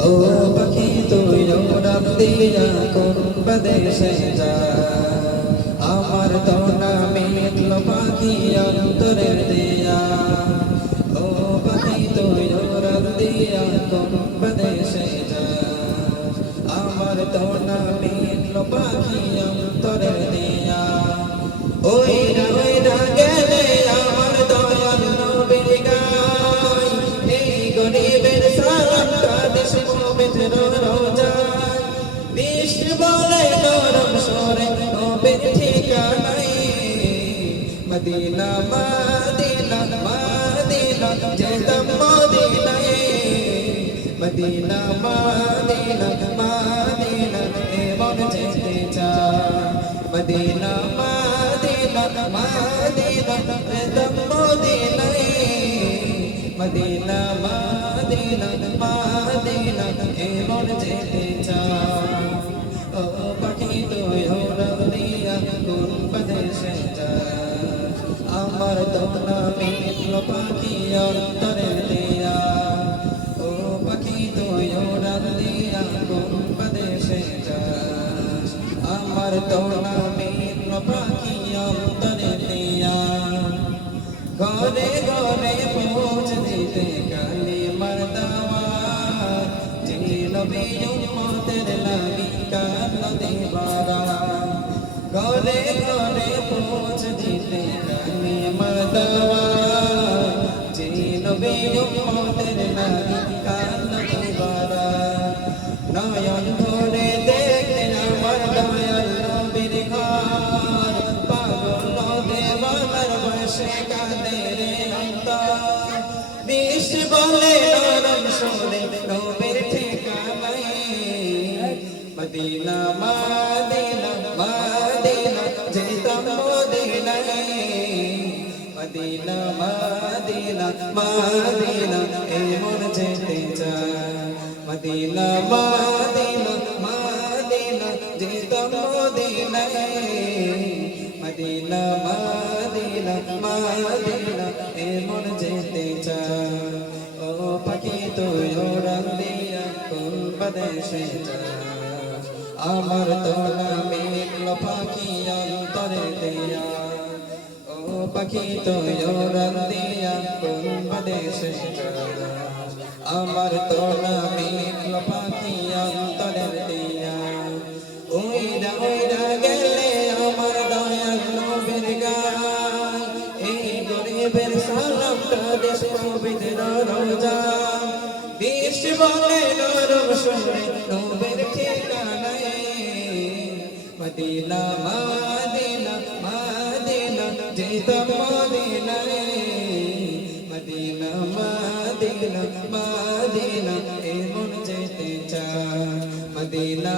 ও পাখি তুই উড়াল দিয়া কোন দেশে যা আমার তো না মিটল পাখি অন্তরের দিয়া ও পাখি তুই উড়াল দিয়া কোন দেশে যা আমার তো না মিটল পাখি অন্তরের দিয়া ওইরা গেলে আমার দয়াল নবীর গায় এই গরিবের সালামটা দেশ পবিত্র রোজায় বিশ বলে নরম সরে নবীর ঠিকানায় মদিনা মদিনা মদিনা যেতাম মদিনায় মদিনা মদিনা মদিনা এমন যেতে চাই মদিনা মদিনা মদিনা যেতাম মদিনায় মদিনা মদিনা মদিনা এমন যেতে চাই ও পাখি তুই উড়াল দিয়া কোন দেশে যা আমার তো না মিটল পাখি অন্তরের দিয়া ও পাখি তুই উড়াল দিয়া কোন দেশে যা আমার তো না মিটল পাখি অন্তরের দিয়া ঘরে ঘরে পৌঁছ দিতে কালিমার দাওয়াত যে নবী উম্মতের লাগি কাঁদল দিবারা ঘরে ঘরে পৌঁছ দিতে কালিমার দাওয়াত যে নবী উম্মতের লাগি কাঁদল দিবারা নয়ন ভরে দেখতে আমার দয়াল নবীর ঘর পাগল দেওয়ানার বসে কাঁদে রে অন্তর বিশ বলে নরম সরে নবীর ঠিকানায় মদিনা মদিনা মদিনা যেতাম মদিনায় মদিনা মদিনা মদিনা এমন যেতে চাই মদিনা মদিনা মদিনা যেতাম মদিনায় মদিনা মদিনা মদিনা এমন যেতে চাই ও পাখি তুই উড়াল দিয়া কোন দেশে যা আমার তো না মিটল পাখি অন্তরে দিয়া ও পাখি তুই উড়াল দিয়া কোন দেশে যা আমার তো না মিটল পাখি অন্তরের দিয়া ওইরা গেলে আমার দয়াল নবীর গায় এই গরিবের সালামটা দেশ পবিত্র রোজায় বিশ বলে নরম সরে নবীর ঠিকানায় মদিনা মদিনা মদিনা যেতাম মদিনায় মদিনা মদিনা মদিনা এমন যেতে চাই মদিনা